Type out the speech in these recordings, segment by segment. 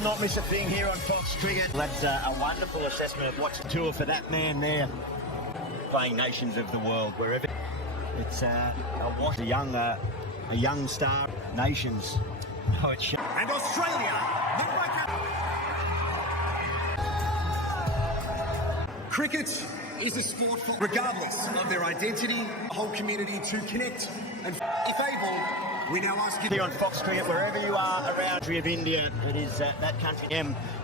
will not miss a thing here on Fox Cricket. That's a wonderful assessment of what's a tour for that man there. Playing nations of the world, wherever. It's a young star. Nations. Oh, it's and Australia. Cricket is a sport for, regardless of their identity, a whole community to connect. And if able, we now ask you here on Fox Cricket, wherever you are around the country of India, it is that country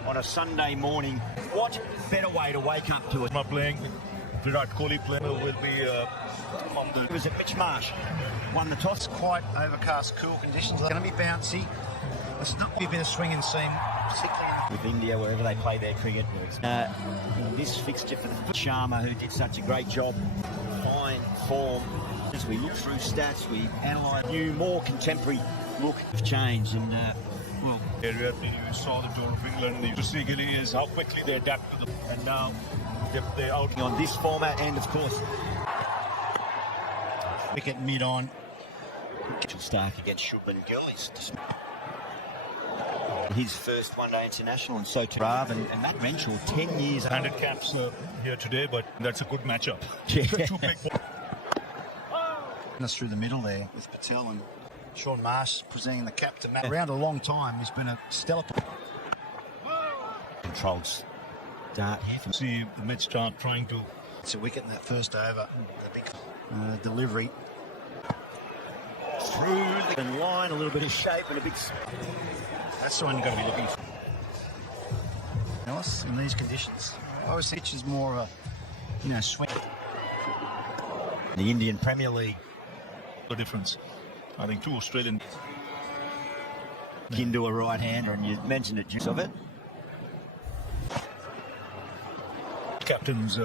on a Sunday morning. What better way to wake up to it? Not playing. Virat Kohli playing will be on the. It was at Mitch Marsh. Won the toss. Quite overcast, cool conditions. It's going to be bouncy. It's not a bit of swing and seam, particularly with India, wherever they play their cricket. In this fixture for the Sharma, who did such a great job, fine form. As we look through stats, we analyse new, more contemporary look of change, and well, area you saw the tour of England. You see is how quickly they adapt to them, and now they're out on this format, and of course, wicket mid-on. Stark against Shubman Gill. His first one-day international, and so to Rav and Matt Renshaw, 10 years. Handed caps here today, but that's a good matchup. Yeah. Us through the middle there with Patel and Sean Marsh presenting the cap to Matt. Around a long time, he's been a stellar. Controlled start here from see the mid start trying to. It's a wicket in that first over. The big delivery. Through the line, a little bit of shape and a big. That's the one you've got to be looking for. Nice in these conditions. I always think it's more of a, swing. The Indian Premier League. The difference. I think 2 Australian. Into a right-hander, and you mentioned it, juice of it. Captains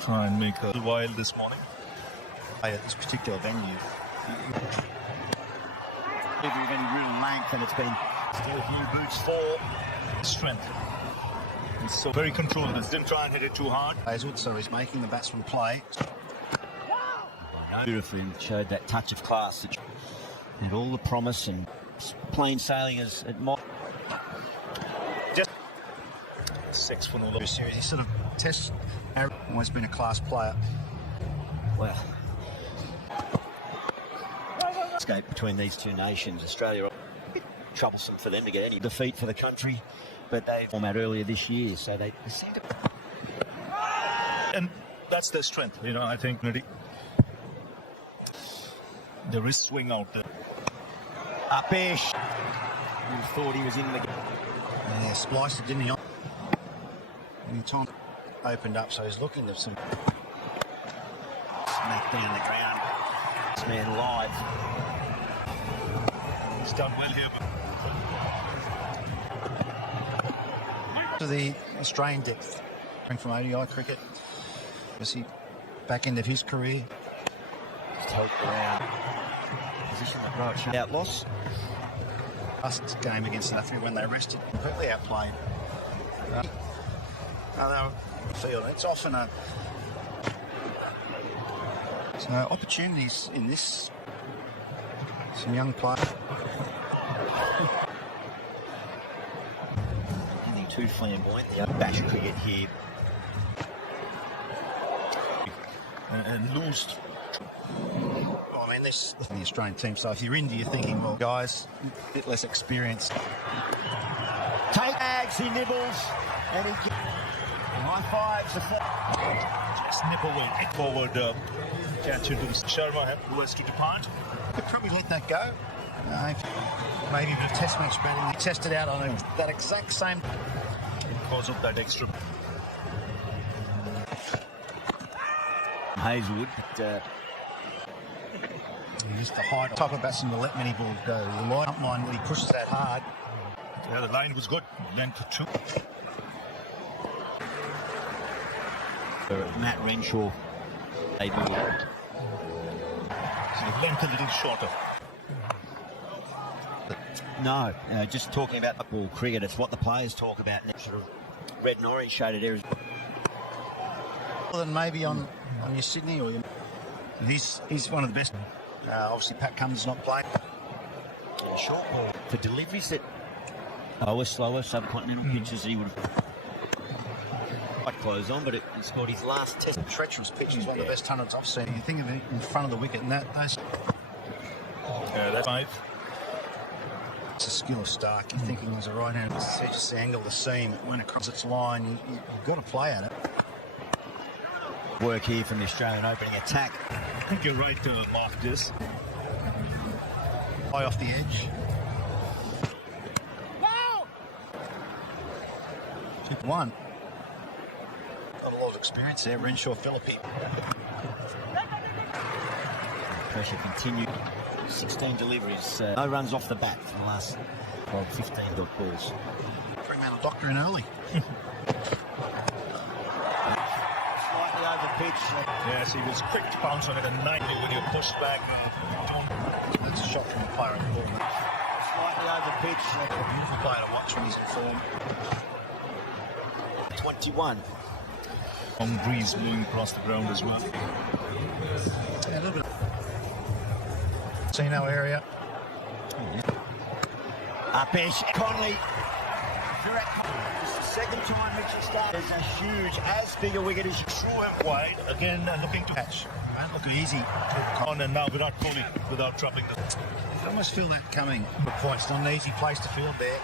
try and make a while this morning. At this particular venue. If you've any real length, and it's been still a few boots for strength. It's so very controlled. Didn't try and hit it too hard. So he's making the batsman play. Beautifully showed that touch of class. It had all the promise and plain sailing as it might. Just 6 for no series. He sort of tests. Always been a class player. Well. Escape between these two nations. Australia, a bit troublesome for them to get any defeat for the country, but they format earlier this year, so they seem to. And that's their strength, I think. There is swing out there. Upish. He thought he was in the game. Yeah, spliced it, didn't he? And time opened up, so he's looking at some. Smack down the ground. This man live. He's done well here. To the Australian depth from ODI cricket. Was he back end of his career? Just helped around. Position the right out loss. Last game against South Africa when they rested, completely outplayed. Field. It's often opportunities in this. Some young players. Nothing too flamboyant. The bash cricket here. And lose. Well, I mean, this is the Australian team, so if you're India, you're thinking, well, guys, a bit less experience. Take bags, he nibbles, and he high fives. Just nip away. Forward catch into Sharma, who has to depart. Could probably let that go. Maybe a bit of test match batting. They tested out on that exact same. Because of that extra. Hazelwood. He's the high type of batsman to let many balls go. The line up line when he pushes that hard. Yeah, the line was good. Length to 2. Matt Renshaw. Length a little shorter. No, just talking about football cricket. It's what the players talk about. Sort of red and orange shaded areas. More than maybe on your Sydney or your. He's one of the best. Obviously, Pat Cummins not playing. Short ball. for deliveries that were slower subcontinental pitches, he would have quite close on, but it scored his last test. Treacherous pitch. He's one of the best hunters I've seen. You think of it in front of the wicket, and those. Yeah, that's 5. It's a skill of Stark. You're thinking there's a right hand. It's just the angle of the seam. It went across its line. You've got to play at it. Work here from the Australian opening attack. I think you're right to off this. High off the edge. Wow! 2-1. Got a lot of experience there. Renshaw Philippi. Pressure continued. 16 deliveries. No runs off the bat for the last 15 dot balls. Fremantle doctor in early. Slightly over pitch. Yes, he was quick to pounce on it and 90 when you push back. That's a shot from the player at the ball. Slightly over pitch. A beautiful player to watch when he's in form. 21. Long breeze blowing across the ground as well. Yeah, a little bit. Casino area. Upish. Conley. It's the second time Mitchell Stark. There's a huge, as big a wicket as you Threw him wide again, looking to Catch. Won't look easy. on, and now without Kohli, without dropping the. I almost feel that coming. Good points. Not an easy place to field there.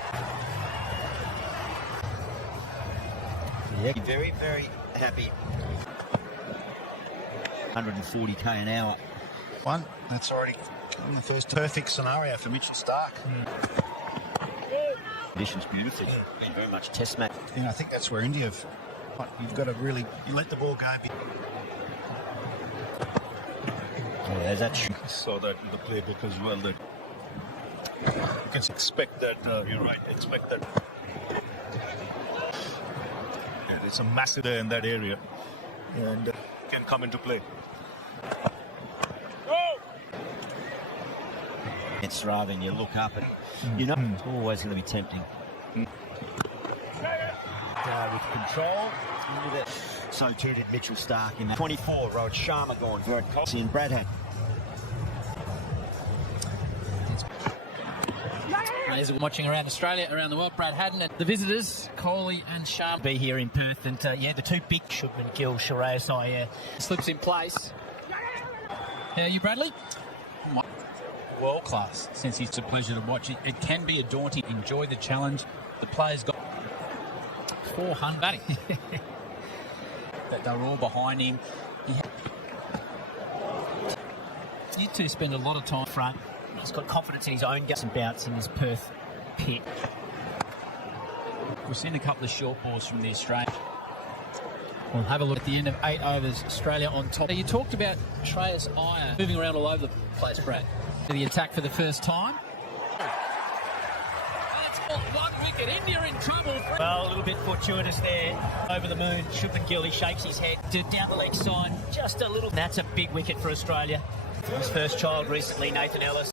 Yeah, very, very happy. 140k an hour. One. That's already in the first perfect scenario for Mitchell Stark. Conditions beautifully. Been very much test match. You know, I think that's where India have. You've got to really you let the ball go. Yeah, that's Saw that in the playbook as well. That you can expect that. You're right. Expect that. Yeah, it's a massive there in that area, and can come into play. it's rather than you look up and you know it's always going to be tempting. With control. So too did Mitchell Stark in that. 24, Rohit Sharma gone. Virat Kohli and Brad had. As we're watching around Australia, around the world, Brad Haddon at the visitors, Kohli and Sharma. Be here in Perth, and yeah, the two big Shubman Gill, Shreyas Iyer slips in place. How are you, Bradley? World class. Since it's a pleasure to watch it, it can be a daunting. Enjoy the challenge. The players got 400 batting. That they're all behind him. You two spend a lot of time front. He's got confidence in his own guts and bounce in his Perth pit. We've seen a couple of short balls from the Australians. We'll have a look at the end of 8 overs. Australia on top. Now, you talked about Shreyas Iyer moving around all over the place, Brad. To the attack for the first time. That's all 1 wicket. India in trouble. Well, a little bit fortuitous there. Over the moon. Shubman Gill, he shakes his head. Down the leg side. Just a little. That's a big wicket for Australia. His first child recently, Nathan Ellis.